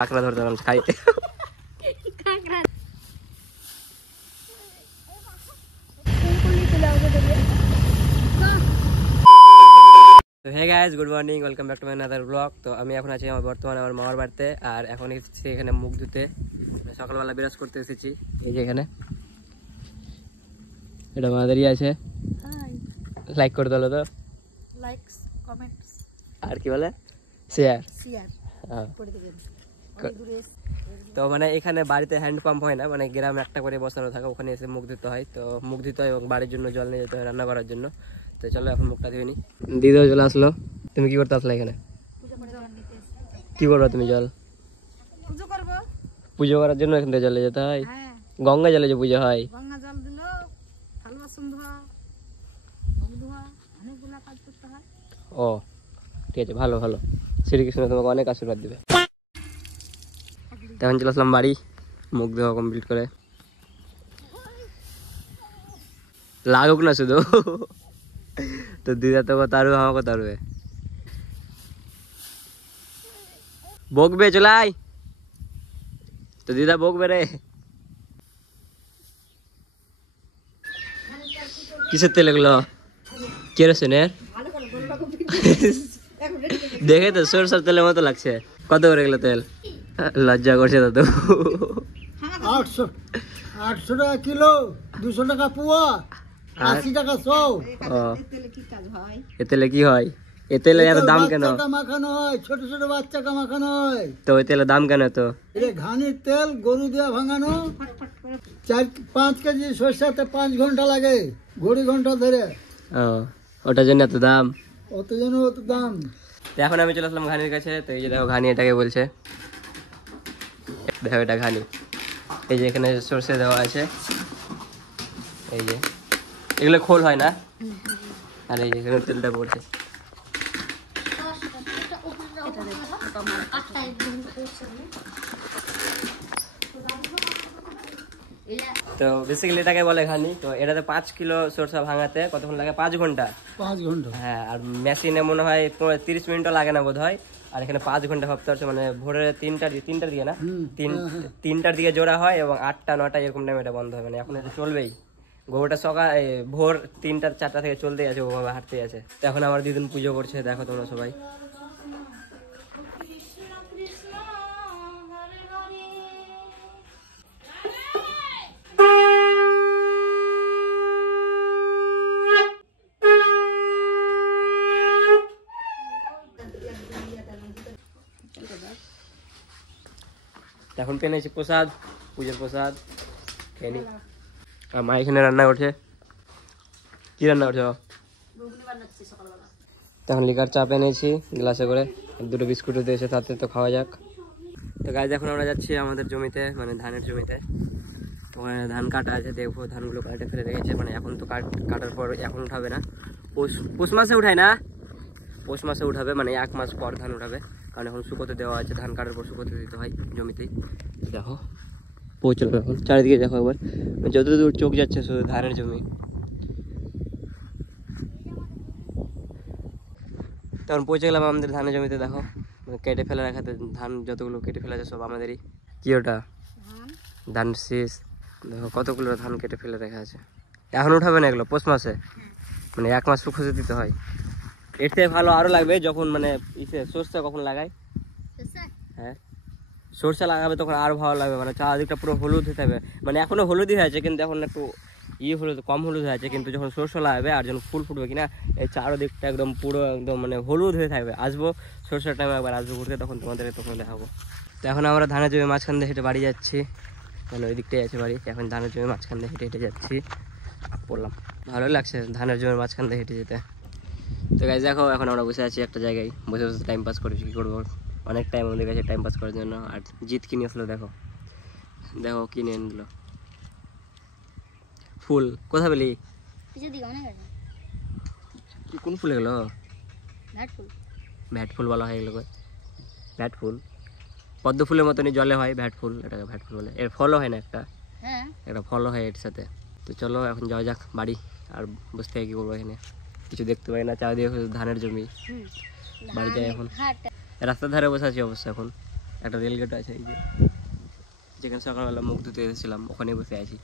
কাঁকড়া ধরতে খাই। তো hey guys, good morning, welcome back to my another blog. তো আমি এখন আছি বর্তমানে আমার মামার বাড়িতে, আর এখন এসেছি এখানে মুখ ধুতে। সকালবেলা বিরাজ করতে এসেছি। এই যে এখানে এটা মাদারি আছে, লাইক করে দিলো তো, লাইকস কমেন্টস আর কি বলে শেয়ার। করে দিবেন। তো মানে এখানে বাড়িতে হ্যান্ড পাম্প হয় না, মানে গ্রামে একটা করে বসানো থাকে, ওখানে এসে মুখ ধুতে হয়। তো মুখ ধুতে হয় এবং বাড়ির জন্য জল নিয়ে যেতে হয় রান্না করার জন্য। তো চলো এখন মুখটা ধুয়ে নি। দিদিও চলে আসলো। তুমি কি করতে আসলে এখানে? কি করবো তুমি? জল পুজো করব, পুজো করার জন্য এখান থেকে জলে যেতে হয়। হ্যাঁ গঙ্গা জলে যে পুজো হয়। গঙ্গা জল দিল, থাল বাসন ধোয়া, মুখ ধোয়া, অনেকগুলা কাজ করতে হয়। ও ঠিক আছে, ভালো ভালো। শ্রীকৃষ্ণ তোমাকে অনেক আশীর্বাদ দিবে। তখন চলে আসলাম বাড়ি, মুখ ধোয়া কমপ্লিট করে। লাগুক না শুধু, তো দিদা তো তারবে, আমাকে তারবে, বকবে। চলাই তো দিদা বকবে রে। কিসের তেল এগুলো? কেরোসিনের? দেখে তো সরষের তেলের মতো লাগছে। কত করে এগুলো তেল? লজ্জা করছে দাদু। 800 টাকা কিলো, 200 টাকা পোয়া, 80 টাকা শো। এ তেলে কি হয়? এ তেলে এত দাম কেন? মাখানো হয়, ছোট ছোট বাচ্চাকে মাখানো হয়। তো ওই তেলের দাম কেন? তো এটা ঘানির তেল, গরু দিয়ে ভাঙানো। 4-5 কেজি সরষেতে 5 ঘন্টা লাগে, ঘড়ি ঘন্টা ধরে। ওটার জন্য এত দাম। অত জন্য অত দাম। তো এখন আমি চলে আসলাম ঘানির কাছে। তো এই যে দেখো ঘানি, এটাকে বলছে, দেখো এটা ঘানি। এই যে এখানে সর্ষে দেওয়া আছে, এই যে এগুলো খোল হয় না, আর এই যে এখানে তেলটা পড়ছে। তো বেসিক্যালি এটাকে বলে ঘানি। তো এটাতে 5 কিলো সরষা ভাঙাতে কতক্ষণ লাগে? 5 ঘন্টা। 5 ঘন্টা, হ্যাঁ। আর মেশিনে মনে হয় 30 মিনিটও লাগে না বোধ হয়। আর এখানে 5 ঘন্টা ভাবতে পারছো, মানে ভোরে 3টার দিকে না, 3টার দিকে জোড়া হয় এবং 8টা 9টা এরকম টাইমে এটা বন্ধ হয়। মানে এখন এটা চলবেই। গরুটা সকাল ভোর 3টা 4টা থেকে চলতেই আছে, ওভাবে হাঁটতেই আছে। তো এখন আমার দিদিন পুজো করছে, দেখো তোমরা সবাই। এখন পেনেছি প্রসাদ, পুজোর প্রসাদ খেয়ে নি। আর মা এখানে রান্না করছে। কি রান্না করছো? তখন লিকার চা পেনেছি গ্লাসে করে, 2টো বিস্কুটও দিয়েছে, তাতে তো খাওয়া যাক। তো গাইজ এখন আমরা যাচ্ছি আমাদের জমিতে, মানে ধানের জমিতে। তো ওখানে ধান কাটা আছে, দেখবো ধানগুলো কাটে ফেলে রেখেছে। মানে এখন তো কাটার পর এখন উঠাবে না, পৌষ মাসে উঠায় না, পৌষ মাসে উঠাবে, মানে 1 মাস পর ধান উঠাবে। কারণ এখন শুকোতে দেওয়া আছে, ধান কাটার পর শুকোতে দিতে হয় জমিতেই। দেখো পৌঁছলো এখন, চারিদিকে দেখো একবার, যতদূর চোখ যাচ্ছে শুধু ধানের জমি। তখন পৌঁছে গেলাম আমাদের ধানের জমিতে। দেখো কেটে ফেলে রাখাতে ধান যতগুলো কেটে ফেলে আছে সব আমাদেরই। কি ওটা? ধান শীষ। দেখো কতগুলো ধান কেটে ফেলে রাখা আছে। এখন উঠাবে না এগুলো, পৌষ মাসে, মানে 1 মাস শুকোতে দিতে হয়। এর থেকে ভালো আরো লাগবে যখন মানে সরষে কখন লাগায়। হ্যাঁ, সরষে লাগাবে তখন আরো ভালো লাগবে, মানে চারদিকটা পুরো হলুদ হতে হবে। মানে এখনো হলুদই হয়েছে, কিন্তু এখন একটু হলুদ, কম হলুদ হয়েছে। কিন্তু যখন সরষে লাগাবে আর যখন ফুল ফুটবে কিনা, এই চারদিকটা একদম পুরো একদম মানে হলুদ হয়ে থাকবে। আসবো সরষের টাইমে একবার আসবো ঘুরতে, তখন তোমাদেরকে তখন দেখাবো। তো এখন আমরা ধানের জমি মাঝখান দিয়ে হেঁটে বাড়ি যাচ্ছি, মানে ওই দিকটাই আছে বাড়ি। এখন ধানের জমি মাঝখান দিয়ে হেঁটে হেঁটে যাচ্ছি, পড়লাম। ভালোই লাগছে ধানের জমির মাঝখান দিয়ে হেঁটে যেতে। তো গাইজ দেখো এখন আমরা বসে আছি একটা জায়গায়, বসে বসে টাইম পাস করছি। কী করবো, অনেক টাইম আমাদের কাছে টাইম পাস করার জন্য। আর জিত কিনে আসলো, দেখো দেখো কিনে আনলো ফুল। কোথা পেলি? কোন ফুল এগুলো? ভ্যাট ফুল বলা হয় এগুলো। ভ্যাট ফুল পদ্ম ফুলের মতনই জলে হয়, ভ্যাট ফুল, এটাকে ভ্যাট ফুল বলে। এর ফলও হয় না একটা, একটা ফলও হয় এর সাথে। তো চলো এখন যাওয়া যাক বাড়ি। আর বসে থেকে কী করবো, এখানে কিছু দেখতে পাই না, চারিদিকে ধানের জমি। বাড়ি যাই এখন, রাস্তার ধারে বসে আছি অবশ্য এখন। একটা রেলগেট আছে এই যে, যেখানে সকালবেলা মুখ ধুতে এসেছিলাম ওখানে বসে আছি।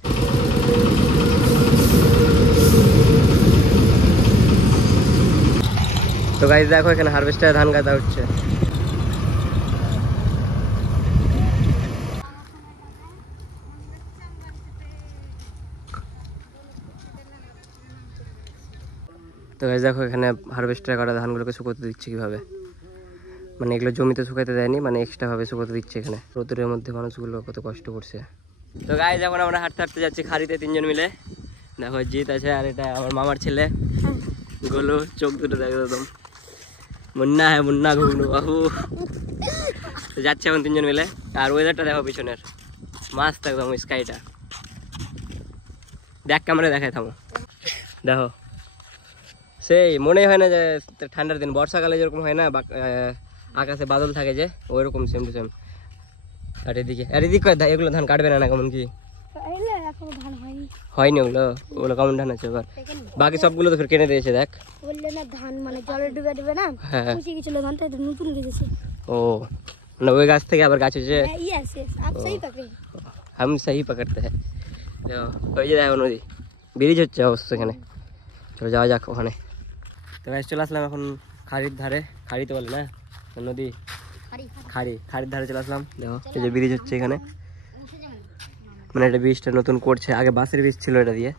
তো গাইস দেখো এখানে হারভেস্টারে ধান কাটা হচ্ছে। তো গাইস দেখো এখানে হারভেস্টারে কাটা ধানগুলোকে শুকোতে দিচ্ছে কিভাবে, মানে এগুলো জমিতে শুকাতে দেয়নি, মানে এক্সট্রা ভাবে শুকোতে দিচ্ছে এখানে। রোদের মধ্যে মানুষগুলো কত কষ্ট করছে। তো গাইস এখন আমরা হাঁটতে হাঁটতে যাচ্ছি খাড়িতে তিনজন মিলে। দেখো জিৎ আছে আর এটা আমার মামার ছেলে গোলু, চোখ দুটো দেখো একদম মুন্না হ্যাঁ মুন্না ঘুগনু বাবু। তো যাচ্ছে এখন তিনজন মিলে। আর ওয়েদারটা দেখো পিছনের মাস্ত একদম, স্কাইটা দেখ ক্যামেরা দেখায় থামো। দেখো সেই মনে হয় না যে ঠান্ডার দিন বর্ষাকালে যেরকম হয় না আকাশে বাদল থাকে যে ওইরকম সেম টু সেম। আর এদিকে এগুলো ধান কাটবে না কেমন কি হয়নি ওগুলো, ওগুলো কেমন ধান আছে এবার, বাকি সবগুলো তো ফের কেটে দিয়েছে দেখ। ধান মানে জলে ডুবে ডুবে না পচে গেছিল ধানটা, নতুন গেছে। ও না ওই গাছ থেকে আবার গাছ হচ্ছে। हम सही पकड़ते हैं। ওই যে দেখো নদী ব্রিজ হচ্ছে অবশ্য এখানে, চলো যাওয়া যাক ওখানে। তো গাছ চলে আসলাম এখন খাড়ির ধারে, খাড়ি তো বলে না নদী, খাড়ির ধারে চলে আসলাম। দেখো এই যে ব্রিজ হচ্ছে এখানে, মানে এটা ব্রিজটা নতুন করছে, আগে বাসের ব্রিজ ছিল এটা দিয়ে,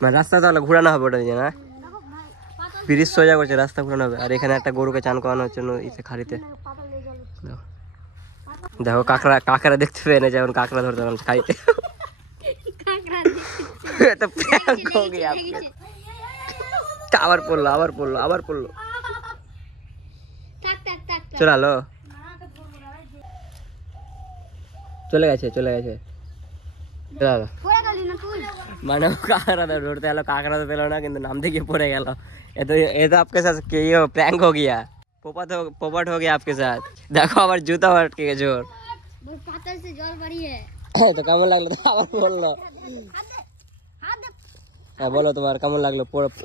মানে রাস্তা তাহলে ঘোরানো হবে ওটা দিয়ে না, ব্রিজ সোজা করছে রাস্তা ঘোরানো হবে। আর এখানে একটা গরুকে চান করানো হচ্ছে ইসে খাড়িতে। দেখো কাঁকড়া দেখতে পেয়ে না, যেমন কাঁকড়া ধরতে পারলাম খাড়িতে। তো prank हो गया आपके। আবার পড়লো চলো চলে গেছে মানে কাঁকড়া ধরতে এলো, কাঁকড়া তো পেলো না, কিন্তু নাম থেকে পড়ে গেল। এ তো आपके साथ ये प्रैंक हो गया, पोपट हो गया आपके साथ। देखो আবার জুতা আটকে গেছে ওর, তো কেমন লাগলো আবার বললো। হ্যাঁ বলো তোমার কেমন লাগলো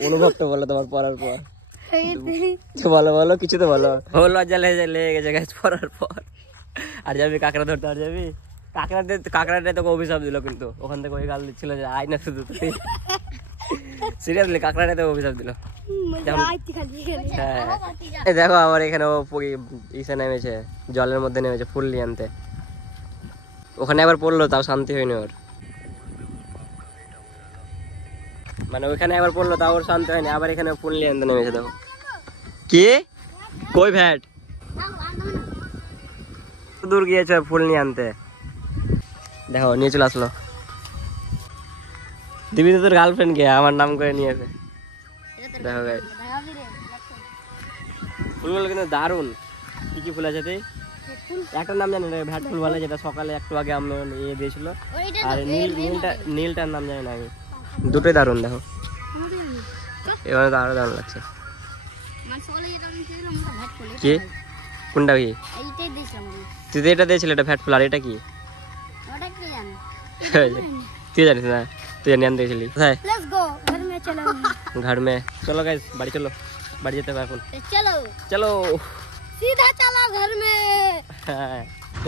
অনুভবটা, বলো তোমার পড়ার পর। বলো কিছু তো বলো। ও লজ্জা লেগে গেছে গাছ পড়ার পর। আর যাবি কাঁকড়া ধরতে, আর যাবি কাঁকড়াটা তোকে অভিশাপ দিল, কিন্তু ওখান থেকে ওই গাল দিচ্ছিল যে আয় না শুধু তুই। সিরিয়াসলি কাঁকড়াটা তোকে অভিশাপ দিল। হ্যাঁ দেখো আমার এখানে ও ইসে নেমেছে, জলের মধ্যে নেমেছে ফুল নিয়ে আনতে। ওখানে আবার পড়লো তাও শান্তি হয়নি ওর, মানে ওইখানে একবার পড়লো তাও ওর শান্তি হয়নি, আবার এখানে ফুল নিয়ে আনতে নেমেছে। দেখো কি কই ভ্যাট দূর গিয়েছে ফুল নিয়ে আনতে। দেখো নিয়ে চলে আসলো, দিবি তো তোর গার্লফ্রেন্ড কে আমার নাম করে নিয়েছে। দেখো গাইস ফুলগুলো কিন্তু দারুণ, কি ফুল আছে তুই একটা নাম জানি না, ভ্যাট ফুল বলে, যেটা সকালে একটু আগে আমি ইয়ে দিয়েছিল। আর নীলটার নাম জানি না আমি, দুটোই দারুণ। দেখো এবারে তো আরো দারুণ লাগছে। কি কোনটা কি তুই এটা দিয়েছিল, এটা ভ্যাট ফুল, আর এটা কি তুই জানিস না, তুই জানি আনতে গেছিলি কোথায়? ঘর মে চলো গাইস বাড়ি চলো, বাড়ি যেতে হবে এখন, চলো सीधा चलो घर में। হ্যাঁ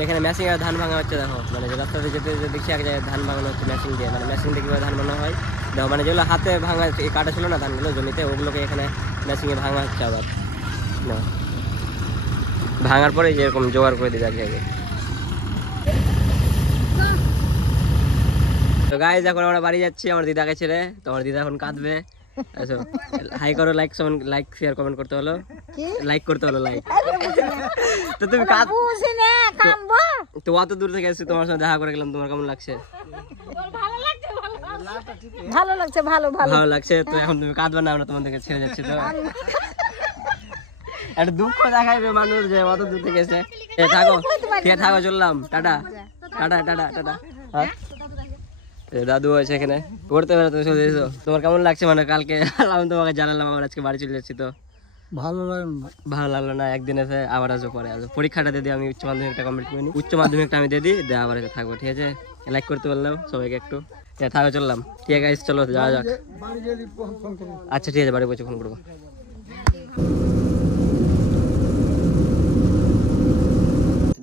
এখানে মেশিন আর ধান ভাঙা হচ্ছে। দেখো মানে রাস্তাতে যেতে দেখছি এক জায়গায় ধান ভাঙানো হচ্ছে মেশিন দিয়ে, মানে মেশিন দিয়ে কীভাবে ধান ভাঙা হয়। দেখো মানে যেগুলো হাতে ভাঙা কাটা ছিল না ধানগুলো জমিতে, ওগুলোকে এখানে মেশিনে ভাঙা হচ্ছে আবার। না ভাঙার পরে যেরকম জোগাড় করে দিতে আগে। তো গাইস এখন আমরা বাড়ি যাচ্ছি আমার দিদাকে ছেড়ে। তো আমার দিদা এখন কাঁদবে। আচ্ছা হাই করো, লাইক শেয়ার কমেন্ট করতে হলো, লাইক করতে হলো লাইক। তো তুমি তো অত দূর থেকে এসেছি, তোমার সাথে দেখা করে গেলাম, তোমার কেমন লাগছে? ভালো লাগছে। তো এখন তুমি কাঁদবে না, আমরা তোমাদেরকে ছেড়ে যাচ্ছি। তো একটা দুঃখ দেখাইবে মানুষ যে অত দূর থেকে এসে। থাকো চললাম, টাটা টাটা টাটা টাটা। দাদু আছে এখানে পড়তে বেড়াতে চলে এসো। তোমার কেমন লাগছে? মানে কালকে আমি তোমাকে জানালাম আমার আজকে বাড়ি চলে যাচ্ছি, তো ভালো লাগলো না? একদিন এসে আবার আসবো, পরে আসবো। পরীক্ষাটা দিয়ে দিই আমি, উচ্চ মাধ্যমিকটা কমপ্লিট করিনি, উচ্চ মাধ্যমিকটা আমি দিয়ে দিই, আবার থাকবো। ঠিক আছে, লাইক করতে বললাম সবাইকে একটু। থাকো চললাম, ঠিক আছে চলো যাওয়া যাক। আচ্ছা ঠিক আছে, বাড়ি পৌঁছে ফোন করবো।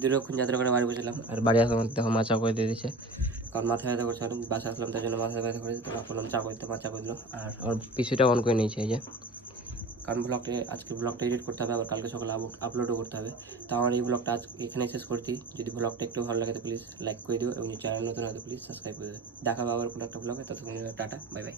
দীর্ঘক্ষণ যাত্রা করে বাড়ি বসেছিলাম, আর বাড়ি আসার মধ্যে দেখো মা চা করে দিয়ে দিচ্ছে, কারণ মাথা ব্যথা করছে অনেক, বাসা আসলাম তার জন্য মাথা ব্যথা করেছে, তো বললাম চা করতে, মা চা করে দিল। আর ওর পিসিটা অন করে নিয়েছে এই যে, কারণ আজকে ব্লগটা এডিট করতে হবে, আবার কালকে সকালে আপলোডও করতে হবে। তো আমার এই ব্লগটা আজ এখানে শেষ করছি। যদি ব্লগটা একটু ভালো লাগে তো প্লিজ লাইক করে দিও, এবং চ্যানেল নতুন হয়তো প্লিজ সাবস্ক্রাইব করে দিও। দেখা হবে আবার কোনো একটা ব্লগে, ততক্ষণ টাটা, বাই বাই।